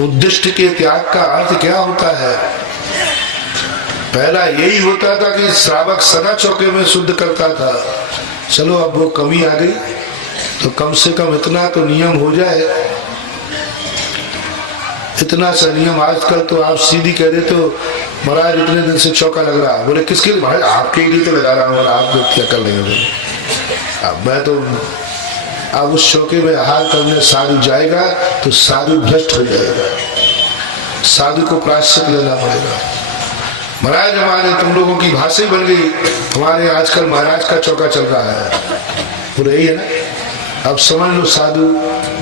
उद्दिष्ट के त्याग का अर्थ क्या होता है? पहला यही होता था कि श्रावक सदा चौके में शुद्ध करता था। चलो अब वो कमी आ गई तो कम से कम इतना तो नियम हो जाए। इतना सा नियम आजकल तो आप सीधी कह देते हो, महाराज इतने दिन से चौका लग रहा है। बोले किसके लिए? भाई आपके लिए तो लगा रहा हूँ, और आप क्या कर लेंगे? अब मैं तो अब उस चौके में हाल करने साधु जाएगा तो साधु भ्रष्ट हो जाएगा, साधु को प्रायश्चित लेना पड़ेगा। महाराज हमारे तुम लोगों की भाषा ही बन गई, हमारे आजकल महाराज का चौका चल रहा है, पूरा यही है ना। अब समझ लो साधु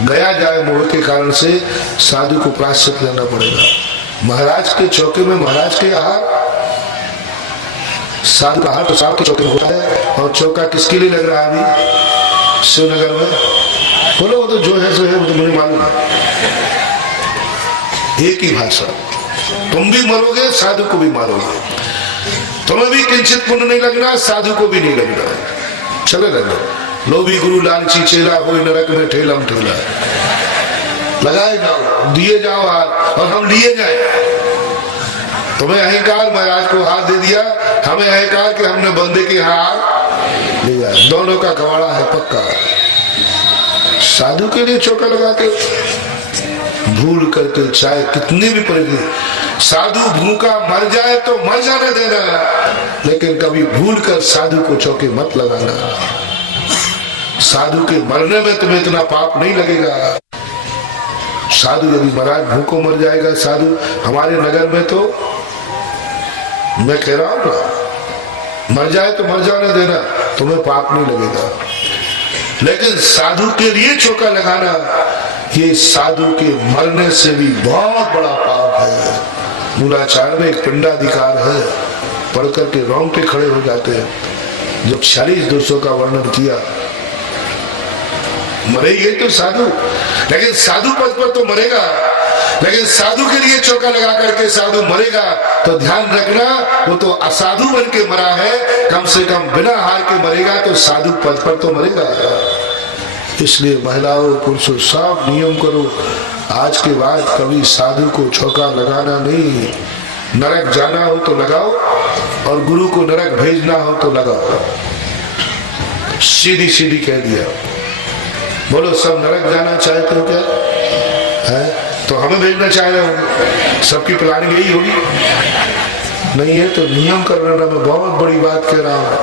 गया जाए मोह के कारण से साधु को प्रायश्चित लेना पड़ेगा। महाराज के चौके में महाराज के आहार, साधु का आहार तो साधु के चौके में होता है। और चौका किसके लिए लग रहा है अभी शिवनगर में? बोलो वो तो जो है सो है, वो तो मुझे मालूम है। एक ही भाषा, तुम भी मरोगे साधु को भी मारोगे, तुम्हें भी किंचित पुण्य नहीं लगना, साधु को भी नहीं लगना। चले रहना, लोभी गुरु लालची चेला हो नरक में ठेलम ठेला। लगाए जाओ, दिए जाओ हाथ, और हम लिए जाए। तुम्हें अहंकार महाराज को हाथ दे दिया, हमें अहंकार कि हमने बंदे के हाथ लिया। दोनों का कवाड़ा है पक्का। साधु के लिए चौका लगाते भूल करके, चाहे कितनी भी पड़ेगी। साधु भूखा मर जाए तो मर जाने देना, लेकिन कभी भूल कर साधु को चौके मत लगाना। साधु के मरने में तुम्हें इतना पाप नहीं लगेगा। साधु यदि महाराज भूखों मर जाएगा, साधु हमारे नगर में तो मैं कह रहा हूं ना, मर जाए तो मर जाने देना, तुम्हें पाप नहीं लगेगा। लेकिन साधु के लिए चौका लगाना, ये साधु के मरने से भी बहुत बड़ा पाप है। मूलाचार में एक पिंडाधिकार है, पढ़ करके रोंगटे खड़े हो जाते हैं। जब 46 दोषों का वर्णन किया, मरेंगे तो साधु, लेकिन साधु पद पर तो मरेगा। लेकिन साधु के लिए चौका लगा करके साधु मरेगा तो ध्यान रखना, वो तो असाधु बन के मरा है, कम से कम बिना हार के मरेगा तो साधु पद पर तो मरेगा। इसलिए महिलाओं पुरुषों सब नियम करो, आज के बाद कभी साधु को चौका लगाना नहीं। नरक जाना हो तो लगाओ, और गुरु को नरक भेजना हो तो लगाओ। सीधी सीधी कह दिया। बोलो सब नरक जाना चाहते हो क्या है? तो हमें भेजना चाह रहे होंगे, सबकी प्लानिंग यही होगी। नहीं है तो नियम करना, मैं बहुत बड़ी बात कह रहा हूं।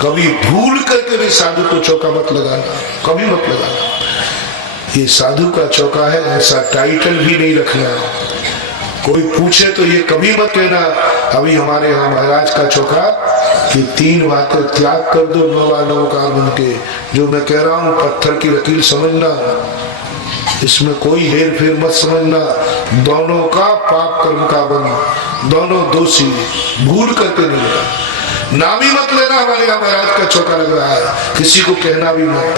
कभी भूल करके भी साधु को चौका मत लगाना, कभी मत लगाना। ये साधु का चौका है, ऐसा टाइटल भी नहीं रखना। कोई पूछे तो ये कभी मत कहना अभी हमारे यहाँ महाराज का चौका, ये 3 बातें त्याग कर दो, 9 काम उनके। जो मैं कह रहा हूँ पत्थर की लकीर समझना, इसमें कोई हेर फेर मत समझना। दोनों का पाप कर्म का बन, दोनों दोषी, भूल करके नहीं लेना। नाम ही मत लेना हमारे यहाँ महाराज का चौका लग रहा है, किसी को कहना भी मत।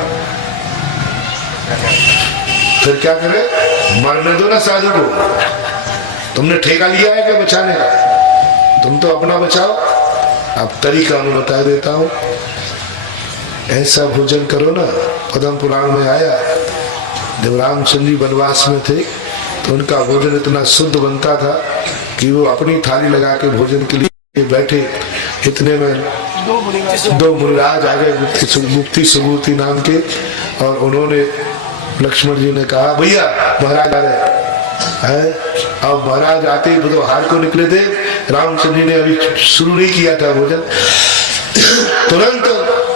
फिर क्या करे? मरने दो ना साधु को। तुमने ठेका लिया है क्या बचाने का? तुम तो अपना बचाओ। अब तरीका मैं बता देता हूं। ऐसा भोजन करो ना, पद्म पुराण में आया, जब रामचंद्र जी वनवास में थे तो उनका भोजन इतना शुद्ध बनता था कि वो अपनी थाली लगा के भोजन के लिए बैठे। इतने में 2 मुनिराज आ गए, गुप्ती सुबूति नाम के, और उन्होंने लक्ष्मण जी ने कहा भैया महाराज आ रहे हैं। अब महाराज आते ही तो हार को निकले थे। रामचंद्र जी ने अभी शुरू नहीं किया था भोजन, तुरंत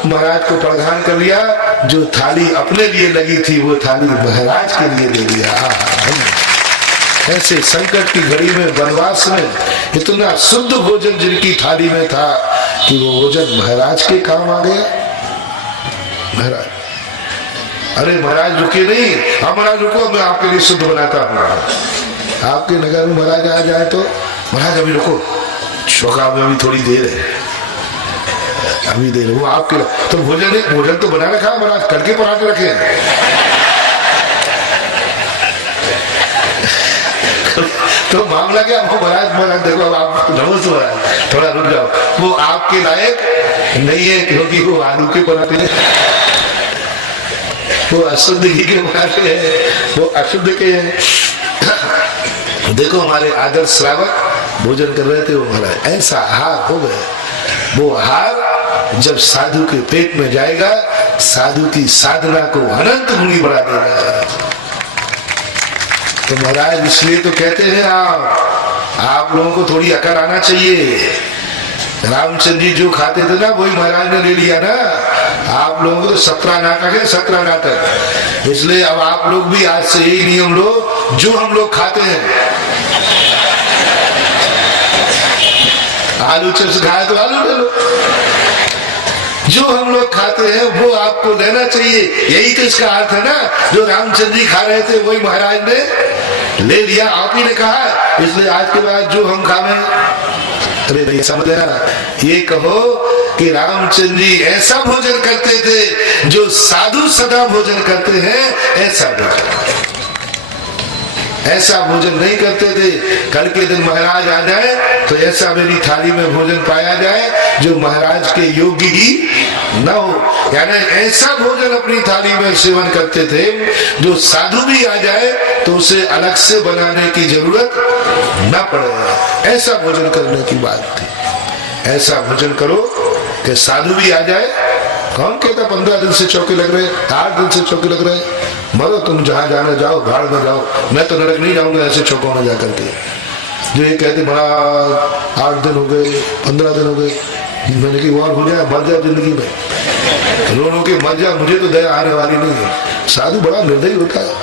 महाराज को प्रधान कर लिया। जो थाली अपने लिए लगी थी वो थाली महाराज के लिए ले लिया। ऐसे संकट की घड़ी में, वनवास में, इतना शुद्ध भोजन जिनकी थाली में था कि वो भोजन महाराज के काम आ गया। महाराज, अरे महाराज रुके नहीं, हाँ महाराज रुको, मैं आपके लिए शुद्ध बनाता हूँ। आपके नगर में महाराज आ जाए तो महाराज अभी रुको, चौका में अभी थोड़ी देर है, अभी देर। वो आपके तो भोजन तो बना रखा महाराज, करके पराठे रखे। तो मामला क्या? वो महाराज देखो आप नमोस महाराज थोड़ा रुक जाओ, वो आपके लायक नहीं है क्योंकि वो आलू के पराठे, वो अशुद्ध घी के पराठे हैं, वो अशुद्ध के हैं। देखो हमारे आदर्श श्रावक भोजन कर रहे थे, वो महाराज ऐसा आहार हो गया, वो आहार जब साधु के पेट में जाएगा साधु की साधना को अनंत गुणी बढ़ा देगा। तो महाराज इसलिए तो कहते हैं आप लोगों को थोड़ी अकल आना चाहिए। रामचंद्र जी जो खाते थे ना वही महाराज ने ले लिया ना। आप लोगों को तो 17 नाटक है, 17 नाटक। इसलिए अब आप लोग भी आज से यही नियम लो जो हम लोग खाते हैं। आलू चिप्स खाए तो आलू ले लो, जो हम लोग खाते हैं वो आपको लेना चाहिए। यही तो इसका अर्थ है ना। जो रामचंद्र जी खा रहे थे वही महाराज ने ले लिया, आप ही ने कहा। इसलिए आज के बाद जो हम खावे, अरे नहीं समझ लेना, ये कहो कि रामचंद्र जी ऐसा भोजन करते थे जो साधु सदा भोजन करते हैं, ऐसा भोजन, ऐसा भोजन नहीं करते थे। कल के दिन महाराज आ जाए तो ऐसा मेरी थाली में भोजन पाया जाए जो महाराज के योग्य ही न हो। यानी ऐसा भोजन अपनी थाली में सेवन करते थे जो साधु भी आ जाए तो उसे अलग से बनाने की जरूरत न पड़े। ऐसा भोजन करने की बात थी। ऐसा भोजन करो कि साधु भी आ जाए। कौन कहता 15 दिन से चौके लग रहे, 8 दिन से चौके लग रहे, मरो तुम जहां जाना जाओ, भाड़ में जाओ, मैं तो नरक नहीं जाऊंगा ऐसे चौकों में जाकर के। जो ये कहते बड़ा 8 दिन हो गए, 15 दिन हो गए, मैंने की और हो जाए, मर जाए जिंदगी में, रो रो के मर जाए, मुझे तो दया आने वाली नहीं है। साधु बड़ा निर्दयी होता है।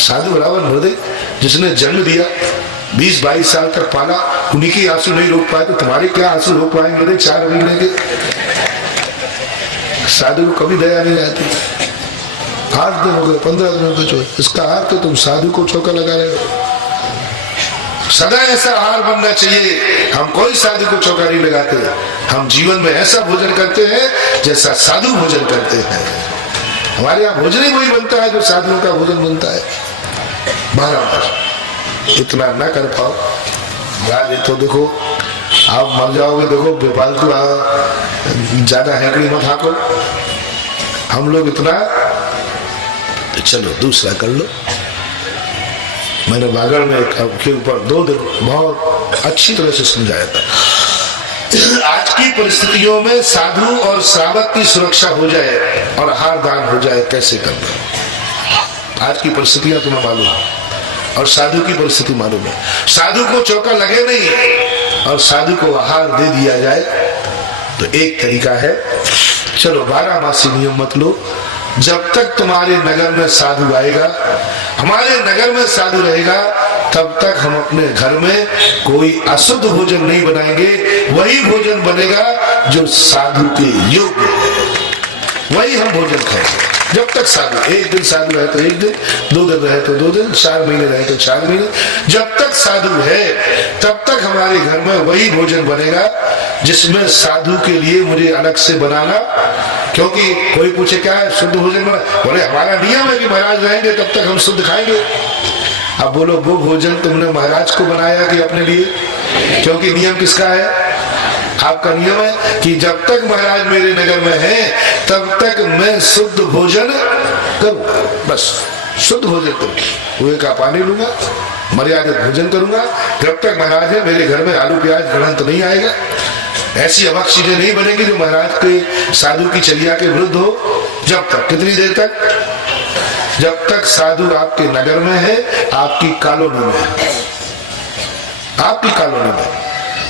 साधु बराबर निर्दयी, जिसने जन्म दिया 20-22 साल तक पाला, उन्हीं के आंसू नहीं रोक पाए तो तुम्हारे क्या आंसू रोक पाएंगे? 4 महीने के साधु को कभी दया नहीं आती। 8 दिन हो गए, 15 दिन हो गए, इसका अर्थ तो तुम साधु को चौका लगा रहे हो। सदा ऐसा आहार बनना चाहिए। हम कोई साधु को चौका नहीं लगाते, हम जीवन में ऐसा भोजन करते हैं जैसा साधु भोजन करते हैं। हमारे यहाँ भोजन ही वही बनता है जो साधुओं का भोजन बनता है। बराबर इतना ना कर पाओ यार, ये तो देखो आप मर जाओगे। देखो बेफालतू ज्यादा हैंकड़ी मत हाको। हम लोग इतना, चलो दूसरा कर लो। मैंने बागड़ में के ऊपर 2 दिन बहुत अच्छी तरह से समझाया था। आज की परिस्थितियों में साधु और श्रावक की सुरक्षा हो जाए और आहार दान हो जाए, कैसे करना। आज की परिस्थितियां तुम्हें मालूम है और साधु की परिस्थिति मालूम है। साधु को चौका लगे नहीं और साधु को आहार दे दिया जाए तो एक तरीका है। चलो 12 मासी नियम मत लो। जब तक तुम्हारे नगर में साधु आएगा, हमारे नगर में साधु रहेगा, तब तक हम अपने घर में कोई अशुद्ध भोजन नहीं बनाएंगे। वही भोजन बनेगा जो साधु के योग्य है, वही हम भोजन खाएंगे। जब तक साधु, 1 दिन साधु रहे तो 1 दिन, 2 दिन रहे तो 2 दिन, 4 महीने रहे तो 4 महीने, जब तक साधु है तब तक हमारे घर में वही भोजन बनेगा जिसमें साधु के लिए मुझे अलग से बनाना। क्योंकि कोई पूछे क्या है शुद्ध भोजन बना, बोले हमारा नियम है कि महाराज रहेंगे तब तक हम शुद्ध खाएंगे। अब बोलो वो भोजन तुमने महाराज को बनाया कि अपने लिए? क्योंकि नियम किसका है? आपका नियम है कि जब तक महाराज मेरे नगर में है तब तक मैं शुद्ध भोजन करूंगा। बस शुद्ध भोजन करूंगा, कुएं का पानी लूंगा, मर्यादित भोजन करूंगा। जब तक महाराज है मेरे घर में आलू प्याज गणंत नहीं आएगा। ऐसी अवक चीजें नहीं बनेंगी जो महाराज के साधु की चर्या के विरुद्ध हो। जब तक, कितनी देर तक? जब तक साधु आपके नगर में है, आपकी कॉलोनी में है, आपकी कॉलोनी में,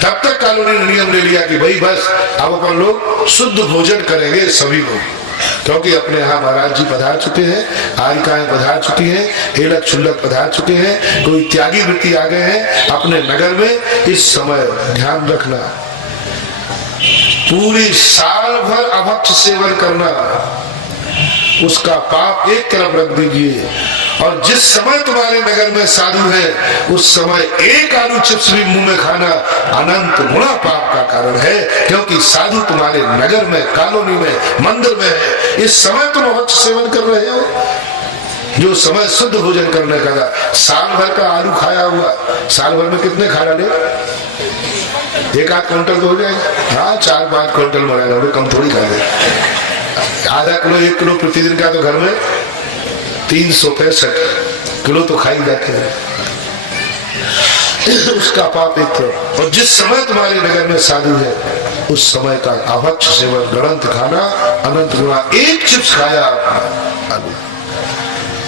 तब तक कॉलोनी ने नियम ले लिया कि भाई बस अब अपन लोग शुद्ध भोजन करेंगे सभी लोग। क्योंकि अपने यहाँ महाराज जी पधार चुके हैं, आरिकाएं पधार चुकी हैं, हेलक छुल्लक पधार चुके हैं, कोई त्यागी वृत्ति आ गए हैं अपने नगर में। इस समय ध्यान रखना, पूरी साल भर अभक्ष सेवन करना, उसका पाप एक तरफ रख दीजिए। और जिस समय तुम्हारे नगर में साधु है उस समय एक आलू चिप्स भी मुंह में खाना अनंत गुणा पाप का कारण है। क्योंकि साधु तुम्हारे नगर में, कॉलोनी में, मंदिर में है। इस समय तुम अभक्ष सेवन कर रहे हो, जो समय शुद्ध भोजन करने का था। साल भर का आलू खाया हुआ, साल भर में कितने खा डाले? 1-8 क्विंटल तो हो जाएगा। हाँ 4-5 क्विंटल बनाएगा, कम थोड़ी खा दे। आधा किलो 1 किलो प्रतिदिन का तो घर में 365 किलो तो खा ही जाते हैं। उसका पाप एक तरफ। और जिस समय तुम्हारे नगर में साधु है उस समय का अभक्ष सेवन, गणंत खाना, अनंत गुणा, एक चिप्स खाया आपने,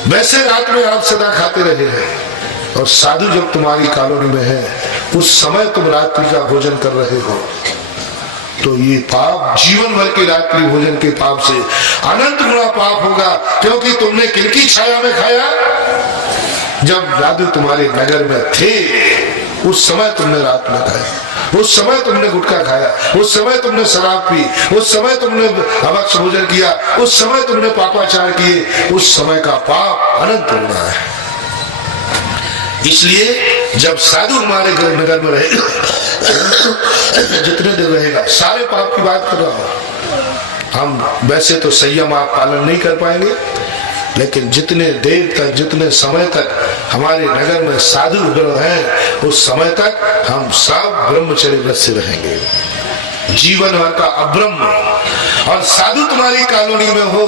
वैसे रात में आप सदा खाते रहे हैं। और साधु जब तुम्हारी कॉलोनी में है उस समय तुम रात्रि का भोजन कर रहे हो, तो ये पाप जीवन भर के रात्रि भोजन के पाप से अनंत गुणा पाप होगा। क्योंकि तुमने किनकी छाया में खाया? जब साधु तुम्हारे नगर में थे उस समय तुमने रात में खाया, उस समय तुमने गुटखा खाया, उस समय तुमने शराब पी, उस समय तुमने अभक्ष भोजन किया, उस समय तुमने पापाचार किए, उस समय का पाप अनंत गुणा है। इसलिए जब साधु हमारे नगर में रहेगा, जितने दिन रहेगा, सारे पाप की बात कर रहा हूं। हम वैसे तो संयम आप पालन नहीं कर पाएंगे, लेकिन जितने देर तक, जितने समय तक हमारे नगर में साधु हैं उस समय तक हम सब ब्रह्मचर्य व्रत से रहेंगे, जीवन भर का अब्रह्म। और साधु तुम्हारी कॉलोनी में हो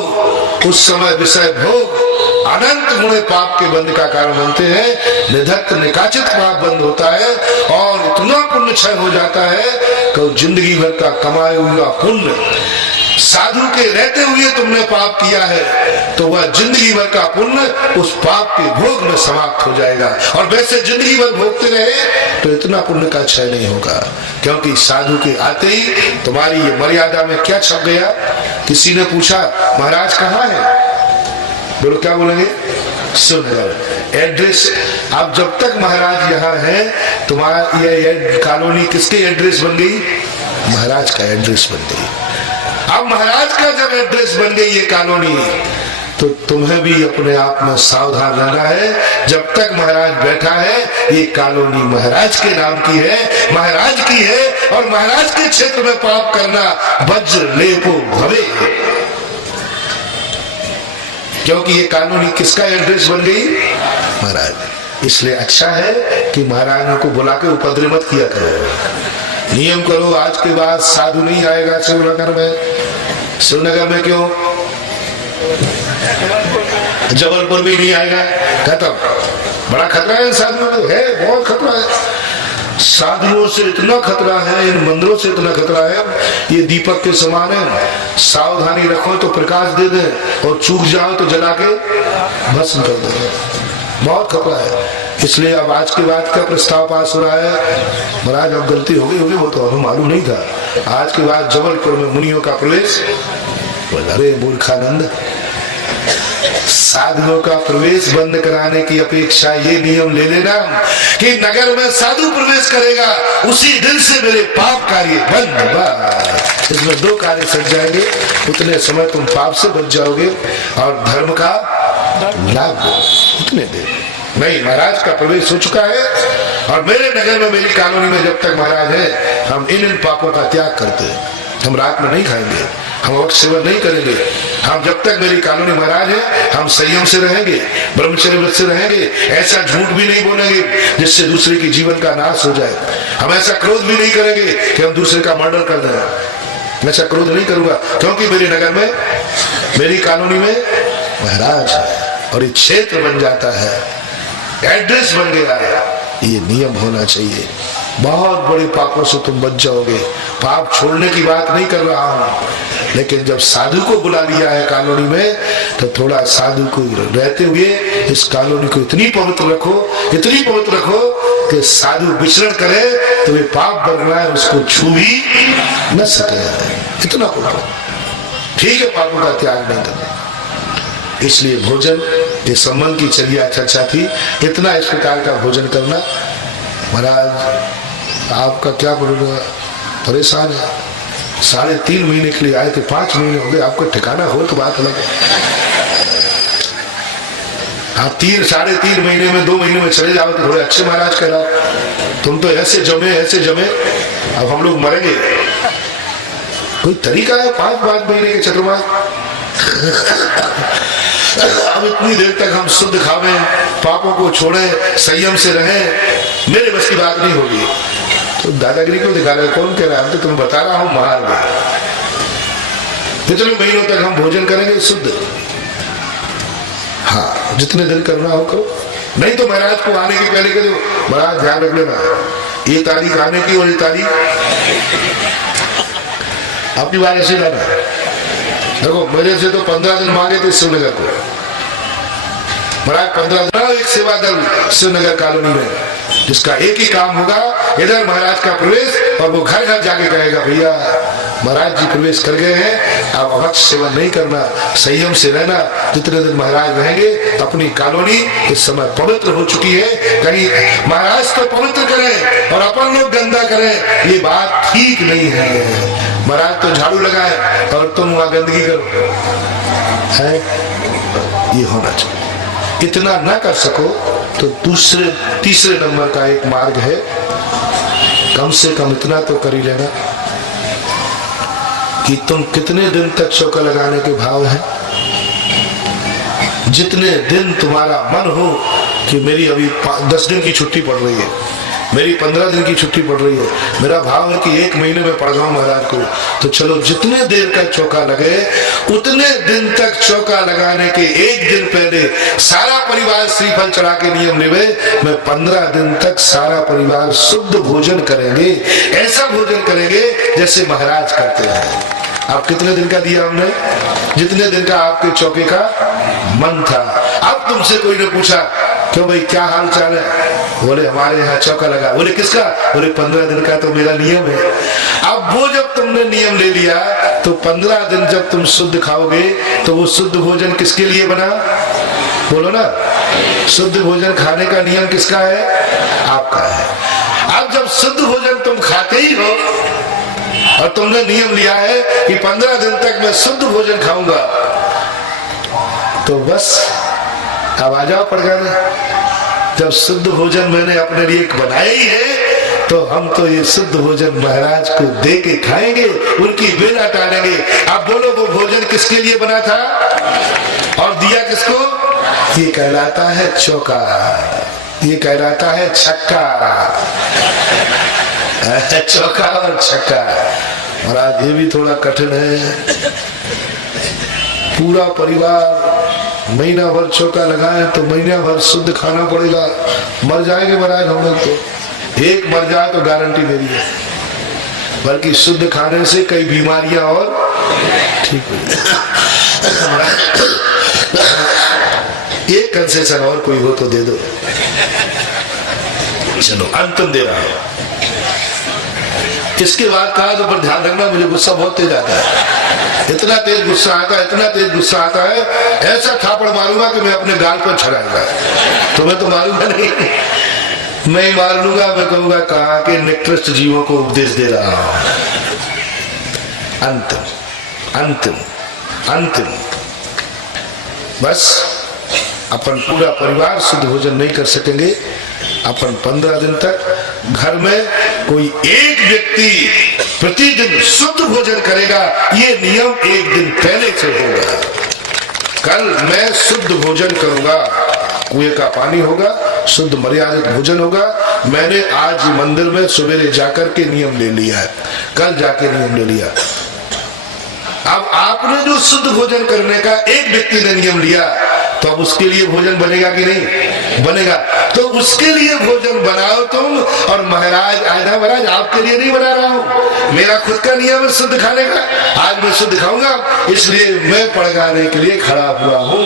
उस समय विषय भोग अनंत गुणे पाप के बंध का कारण बनते हैं। निधत्त निकाचित पाप बंद होता है और इतना पुण्य क्षय हो जाता है कि जिंदगी भर का कमाया हुआ पुण्य, साधु के रहते हुए तुमने पाप किया है तो वह जिंदगी भर का पुण्य उस पाप के भोग में समाप्त हो जाएगा। और वैसे जिंदगी भर भोगते रहे तो इतना पुण्य का क्षय नहीं होगा। क्योंकि साधु के आते ही तुम्हारी ये मर्यादा में क्या छप गया? किसी ने पूछा महाराज कहाँ है? बोलो क्या बोलेंगे? शिवनगर एड्रेस। अब जब तक महाराज यहाँ है तुम्हारा ये कॉलोनी किसके एड्रेस बन गई? महाराज का एड्रेस बन गई। अब महाराज का जब एड्रेस बन गई ये कॉलोनी तो तुम्हें भी अपने आप में सावधान रहना है। जब तक महाराज बैठा है ये कॉलोनी महाराज के नाम की है, महाराज की है, और महाराज के क्षेत्र में पाप करना वज्र लेपो भवे। क्योंकि ये कॉलोनी किसका एड्रेस बन गई? महाराज। इसलिए अच्छा है कि महाराज को बुला के उपद्रव मत किया करो, नियम करो। आज के बाद साधु नहीं आएगा शिवनगर में। शिवनगर में क्यों? जबलपुर भी नहीं आएगा। खत्म। बड़ा खतरा है साधुओं है, बहुत खतरा है। साधुओं से इतना खतरा है, इन मंदिरों से इतना खतरा है, ये दीपक के समान है। सावधानी रखो तो प्रकाश दे दे और चूक जाओ तो जला के भस्म कर दे। बहुत खतरा है। इसलिए अब आज के बाद का प्रस्ताव पास हो रहा है, महाराज अब गलती हो गई होगी, वो तो हमें मालूम नहीं था। आज के बाद जबलपुर में मुनियों का प्रवेश, अरे मूर्खानंद, साधुओं का प्रवेश बंद कराने की अपेक्षा ये नियम ले लेना कि नगर में साधु प्रवेश करेगा उसी दिन से मेरे पाप कार्य बंद। इसमें दो कार्य सज जाएंगे, उतने समय तुम पाप से बच जाओगे और धर्म का लाभ उतने देर। नहीं, महाराज का प्रवेश हो चुका है और मेरे नगर में, मेरी कॉलोनी में जब तक महाराज है हम इन पापों का त्याग करते हैं। हम रात में नहीं खाएंगे, हम अवक्ष सेवन नहीं करेंगे। हम जब तक मेरी कॉलोनी महाराज है हम संयम से रहेंगे, ब्रह्मचर्य व्रत से रहेंगे। ऐसा झूठ भी नहीं बोलेंगे जिससे दूसरे के जीवन का नाश हो जाए। हम ऐसा क्रोध भी नहीं करेंगे कि हम दूसरे का मर्डर कर दें। ऐसा क्रोध नहीं करूंगा क्योंकि मेरे नगर में, मेरी कॉलोनी में महाराज है और ये क्षेत्र बन जाता है, एड्रेस बन गया है। ये नियम होना चाहिए। बहुत बड़े पापों से तुम बच जाओगे। पाप छोड़ने की बात नहीं कर रहा हूं, लेकिन जब साधु को बुला लिया है कॉलोनी में तो थोड़ा साधु को रहते हुए इस कॉलोनी को इतनी पवित्र रखो, इतनी पवित्र रखो कि साधु विचरण करे तो ये पाप बन रहा है उसको छू भी न सके। इतना पवित्र, ठीक है, पापों का त्याग नहीं करना। इसलिए भोजन के संबंध की चलिए चर्चा थी। इतना इस प्रकार का भोजन करना। महाराज आपका क्या परेशान है? 3.5 महीने के लिए आए थे, 5 महीने हो गए, आपको ठिकाना हो तो बात अलग है। आप 3.5 महीने में 2 महीने में चले जाओ तो थोड़े अच्छे महाराज कहलाओ। तुम तो ऐसे जमे, ऐसे जमे, अब हम लोग मरेंगे। कोई तरीका है 5 महीने के चतुर्मास? अब इतनी देर तक हम शुद्ध खावें, पापों को छोड़ें, संयम से रहें, मेरे बस की बात नहीं होगी। तो दादागिरी क्यों दिखा रहे? कौन कह रहा है? तो तुम्हें बता रहा हूं मार्ग। कितने महीनों तक हम भोजन करेंगे शुद्ध? हाँ, जितने दिन करना हो करो। नहीं तो महाराज को आने के पहले कह दो, महाराज ध्यान रख लेना, ये तारीख आने की और ये तारीख अपनी बार ऐसे लाना। देखो मेरे से तो 15 दिन मांगे थे शिवनगर को, महाराज 15 दिन एक सेवा दल शिवनगर कॉलोनी में, जिसका एक ही काम होगा, इधर महाराज का प्रवेश, और वो घर घर जाके कहेगा भैया महाराज जी प्रवेश कर गए हैं, आप अभक्ष सेवन नहीं करना, संयम से रहना। जितने दिन महाराज रहेंगे अपनी कॉलोनी इस समय पवित्र हो चुकी है, कहीं महाराज तो पवित्र करें और अपन लोग गंदा करें, ये बात ठीक नहीं है। महाराज तो झाड़ू लगाए और तुम वहां गंदगी करो, है ये होना चाहिए। इतना ना कर सको तो दूसरे तीसरे नंबर का एक मार्ग है, कम से कम इतना तो कर ही लेना कि तुम कितने दिन तक चौका लगाने के भाव है। जितने दिन तुम्हारा मन हो कि मेरी अभी 10 दिन की छुट्टी पड़ रही है, मेरी 15 दिन की छुट्टी पड़ रही है, मेरा भाव है कि 1 महीने में पड़ जाऊं महाराज को, तो चलो जितने देर का चौका लगे उतने दिन तक चौका लगाने के 1 दिन पहले सारा परिवार श्रीफल चढ़ा के नियम लेवे, मैं 15 दिन तक सारा परिवार शुद्ध भोजन करेंगे, ऐसा भोजन करेंगे जैसे महाराज करते हैं। आप कितने दिन का दिया हमने? जितने दिन का आपके चौके का मन था। अब तुमसे कोई ने पूछा क्यों भाई क्या हाल चाल है, बोले हमारे यहाँ चौका लगा। बोले किसका? बोले 15 दिन का तो मेरा नियम है। अब वो जब तुमने नियम ले लिया तो 15 दिन जब तुम शुद्ध खाओगे तो वो शुद्ध भोजन किसके लिए बना? बोलो ना, शुद्ध भोजन खाने का नियम किसका है? आपका है। अब जब शुद्ध भोजन तुम खाते ही हो और तुमने नियम लिया है कि 15 दिन तक मैं शुद्ध भोजन खाऊंगा, तो बस अब आ जाओ पड़गाने। जब शुद्ध भोजन मैंने अपने लिए बनाया ही है तो हम तो ये शुद्ध भोजन महाराज को दे के खाएंगे, उनकी बेला टालेंगे। अब बोलो वो भोजन किसके लिए बना था और दिया किसको? ये कहलाता है चौका, ये कहलाता है छक्का। चौका और छक्का। महाराज ये भी थोड़ा कठिन है। पूरा परिवार महीना भर चौका लगाए तो महीना भर शुद्ध खाना पड़ेगा। मर जाएंगे महाराज हम लोग तो। एक मर जाए तो गारंटी मेरी है, बल्कि शुद्ध खाने से कई बीमारियां और ठीक हो। एक कंसेशन और कोई हो तो दे दो। चलो अंतिम दे रहा हूं। इसके बाद कहा तो पर ध्यान रखना, मुझे गुस्सा बहुत तेज आता है, इतना तेज गुस्सा आता है, इतना तेज गुस्सा आता है, ऐसा थापड़ मारूंगा कि मैं अपने गाल पर छड़ाऊंगा। तुम्हें तो मारूंगा नहीं, मैं मार लूंगा। मैं कहूंगा कहा कि निकृष्ट जीवों को उपदेश दे रहा हूं। अंतिम अंतिम अंतिम बस अपन पूरा परिवार शुद्ध भोजन नहीं कर सकेंगे। अपन 15 दिन तक घर में कोई एक व्यक्ति प्रतिदिन शुद्ध भोजन करेगा। ये नियम 1 दिन पहले से होगा। कल मैं शुद्ध भोजन करूंगा, कुएं का पानी होगा, शुद्ध मर्यादित भोजन होगा। मैंने आज मंदिर में सवेरे जाकर के नियम ले लिया है, कल जाके नियम ले लिया। अब आपने जो शुद्ध भोजन करने का एक व्यक्ति ने नियम लिया तो अब उसके लिए भोजन बनेगा कि नहीं बनेगा? तो उसके लिए भोजन बनाओ तुम। और महाराज आधा महाराज आपके लिए नहीं बना रहा हूं, मेरा खुद का नियम है शुद्ध खाने का। आज मैं शुद्ध खाऊंगा, इसलिए मैं पड़गाने के लिए खड़ा हुआ हूं।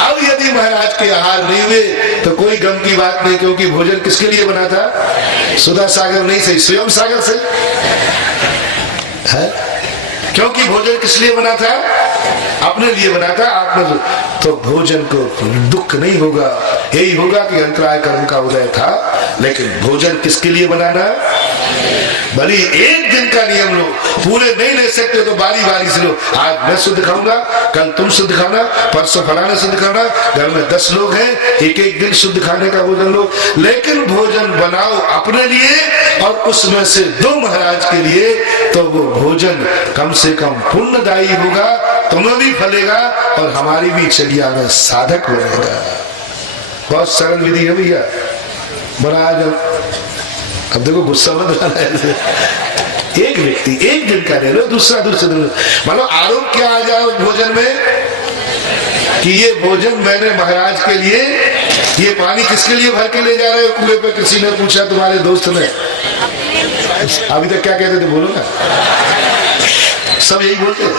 अब यदि महाराज के आहार नहीं हुए तो कोई गम की बात नहीं, क्योंकि भोजन किसके लिए बना था? सुधा सागर नहीं सही, स्वयं सागर से है। क्योंकि भोजन किस लिए बना था? अपने लिए बना था। आपने तो भोजन को दुख नहीं होगा, यही होगा कि अंतराय कर्म का उदय था, लेकिन भोजन किसके लिए बनाना? भले 1 दिन का नियम लो, पूरे नहीं ले सकते तो बारी बारी से लो। आज मैं शुद्ध खाऊंगा, कल तुम शुद्ध खाना, परसों फलाना शुद्ध खाना। घर में 10 लोग हैं, एक दिन शुद्ध खाने का भोजन लो, लेकिन भोजन बनाओ अपने लिए और उसमें से 2 महाराज के लिए। तो वो भोजन कम से कम पुण्यदायी होगा, तुम्हें भी फलेगा और हमारी भी चर्या में साधक बनेगा। बहुत सरल विधि है भैया। महाराज अब देखो गुस्सा मत आना है। एक व्यक्ति 1 दिन का ले लो, दूसरे दिन मतलब आरोप क्या आ जाए उस भोजन में कि ये भोजन मैंने महाराज के लिए ये पानी किसके लिए भर के ले जा रहे हो कुएं पे? किसी ने पूछा, तुम्हारे दोस्त ने। अभी तक क्या कहते थे बोलो ना, सब यही बोलते हैं।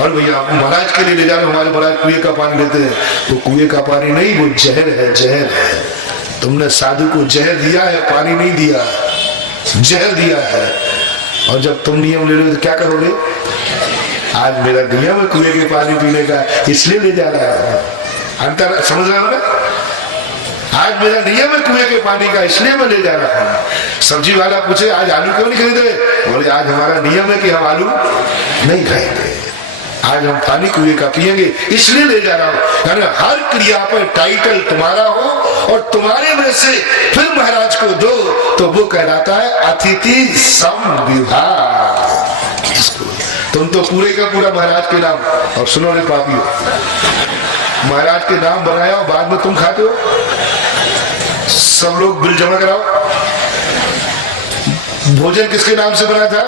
और भैया आप महाराज के लिए ले जा रहे हो, हमारे महाराज कुएं का पानी लेते हैं। वो कुएं का पानी नहीं, वो जहर है, जहर है। तुमने साधु को जहर दिया है, पानी नहीं दिया, जहर दिया है। और जब तुम नियम ले रहे हो तो क्या करोगे? आज मेरा नियम है कुएं के पानी पीने का, इसलिए ले जा रहा है। अंतर समझ रहे हो ना? आज मेरा नियम है कुएं के पानी का, इसलिए मैं ले जा रहा हूँ। सब्जी वाला पूछे आज आलू क्यों नहीं खरीद रहे? बोले आज हमारा नियम है कि हम आलू नहीं खाएंगे, आज हम पानी कुएं का पिएंगे, इसलिए ले जा रहा हूँ। यानी हर क्रिया पर टाइटल तुम्हारा हो और तुम्हारे में से फिर महाराज को दो, तो वो कहलाता है अतिथि समविभाग। तुम तो पूरे का पूरा महाराज के नाम, और सुनो रे पापियों, महाराज के नाम बनाया और बाद में तुम खाते हो। सब लोग बिल जमा कराओ। भोजन किसके नाम से बना था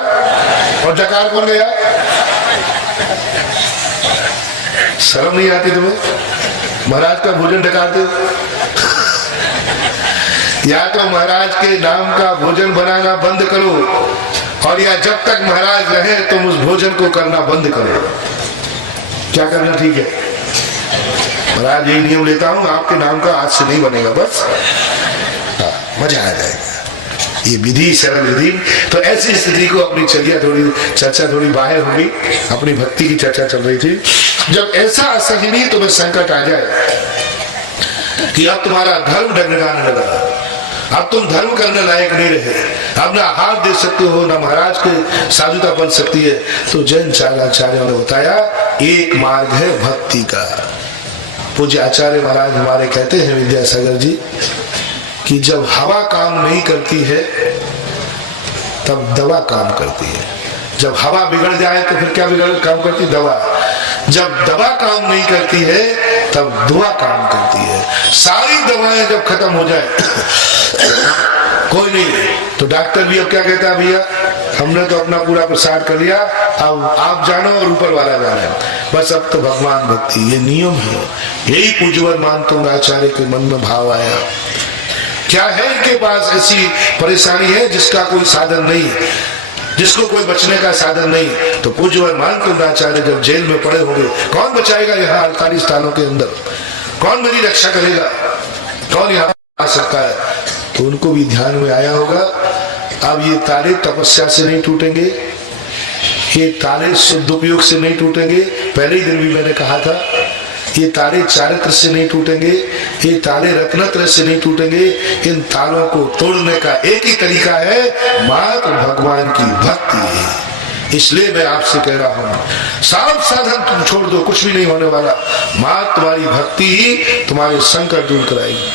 और डकार कौन गया? शर्म नहीं आती तुम्हें? महाराज का भोजन डकारते हो। या तो महाराज के नाम का भोजन बनाना बंद करो, और या जब तक महाराज रहे तुम उस भोजन को करना बंद करो। क्या करना ठीक है? महाराज यही नियम लेता हूं, आपके नाम का आज से नहीं बनेगा, बस मजा आ जाएगा। ये विधि सरल विधि। तो ऐसी स्थिति को अपनी चर्चा थोड़ी बाहर होगी, अपनी भक्ति की चर्चा चल रही थी। जब ऐसा असहनीय तुम्हें संकट आ जाए कि अब तुम्हारा धर्म डगमगाने लगा, अब तुम धर्म करने लायक नहीं रहे, अब ना हाथ दे सकते हो, ना महाराज के साधुता बन सकती है, तो जैन आचार्यों ने बताया एक मार्ग है भक्ति का। पूज्य आचार्य महाराज हमारे कहते हैं विद्यासागर जी कि जब हवा काम नहीं करती है तब दवा काम करती है। जब हवा बिगड़ जाए तो फिर क्या काम करती? दवा। जब दवा काम नहीं करती है तब दुआ काम करती है। सारी दवाएं जब खत्म हो जाए कोई नहीं, तो डॉक्टर भी अब क्या कहता है, भैया हमने तो अपना पूरा प्रसार कर लिया, अब आप जानो और ऊपर वाला जाने, बस अब तो भगवान भक्ति। ये नियम है। यही पूज्यवर मानतुंग आचार्य के मन में भाव आया। क्या है इनके पास ऐसी परेशानी है जिसका कोई साधन नहीं, जिसको कोई बचने का साधन नहीं? तो पूज्यवर मानतुंग आचार्य जब जेल में पड़े होंगे, कौन बचाएगा यहाँ 48 सालों के अंदर? कौन मेरी रक्षा करेगा? कौन यहाँ आ सकता है? तो उनको भी ध्यान में आया होगा अब ये ताले तपस्या से नहीं टूटेंगे, ये ताले सदुपयोग से नहीं टूटेंगे। पहले ही दिन भी मैंने कहा था, ये ताले चारित्र से नहीं टूटेंगे, ये ताले रत्नत्र से नहीं टूटेंगे। इन तालों को तोड़ने का एक ही तरीका है, मात्र भगवान की भक्ति है। इसलिए मैं आपसे कह रहा हूं, सब साधन तुम छोड़ दो, कुछ भी नहीं होने वाला। मात्र तुम्हारी भक्ति ही तुम्हारे संकट दूर कराएगी।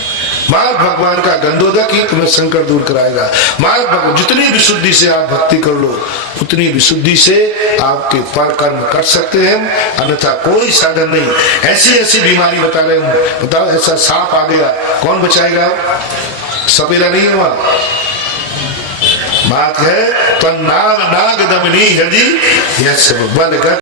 मात्र भगवान का गंधोदक ही तुम्हें संकट दूर कराएगा। मात्र जितनी विशुद्धि से आप भक्ति कर लो, उतनी विशुद्धि से आपके पर कर्म कर सकते हैं, अन्यथा कोई साधन नहीं। ऐसी ऐसी बीमारी बता रहे हूं, बताओ ऐसा सांप आ गया, कौन बचाएगा? सपेरा नहीं हुआ, बात है तो नाग नाग दमनी यदि यह सब बंद कर